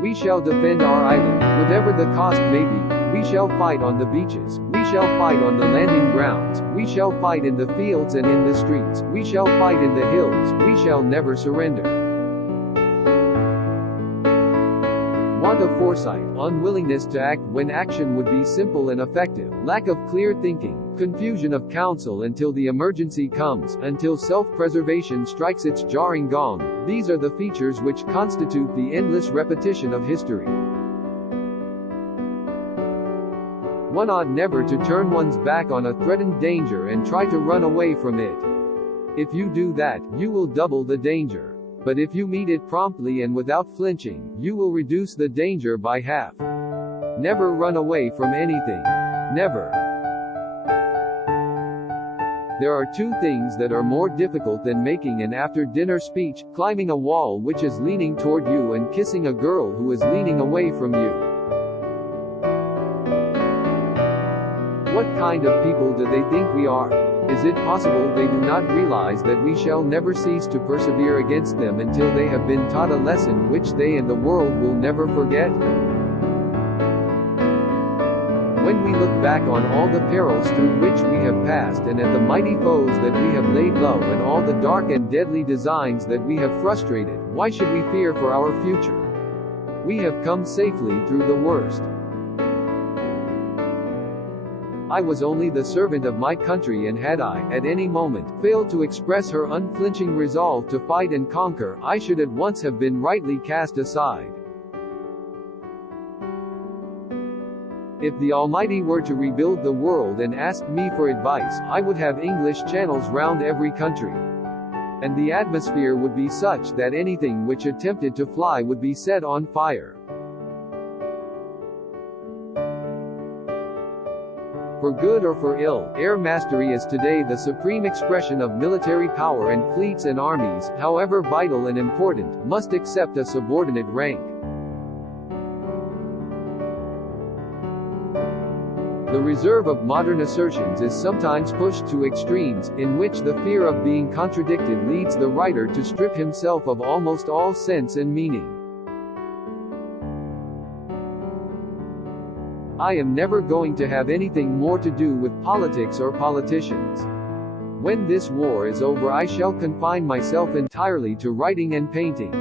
We shall defend our island, whatever the cost may be. We shall fight on the beaches. We shall fight on the landing grounds. We shall fight in the fields and in the streets. We shall fight in the hills. We shall never surrender. Want of foresight, unwillingness to act when action would be simple and effective, lack of clear thinking, confusion of counsel until the emergency comes, until self-preservation strikes its jarring gong. These are the features which constitute the endless repetition of history. One ought never to turn one's back on a threatened danger and try to run away from it. If you do that, you will double the danger. But if you meet it promptly and without flinching, you will reduce the danger by half. Never run away from anything. Never. There are two things that are more difficult than making an after-dinner speech: climbing a wall which is leaning toward you and kissing a girl who is leaning away from you. What kind of people do they think we are? Is it possible they do not realize that we shall never cease to persevere against them until they have been taught a lesson which they and the world will never forget? When we look back on all the perils through which we have passed and at the mighty foes that we have laid low and all the dark and deadly designs that we have frustrated, why should we fear for our future? We have come safely through the worst. I was only the servant of my country, and had I, at any moment, failed to express her unflinching resolve to fight and conquer, I should at once have been rightly cast aside. If the Almighty were to rebuild the world and asked me for advice, I would have English channels round every country. And the atmosphere would be such that anything which attempted to fly would be set on fire. For good or for ill, air mastery is today the supreme expression of military power, and fleets and armies, however vital and important, must accept a subordinate rank. The reserve of modern assertions is sometimes pushed to extremes, in which the fear of being contradicted leads the writer to strip himself of almost all sense and meaning. I am never going to have anything more to do with politics or politicians. When this war is over, I shall confine myself entirely to writing and painting.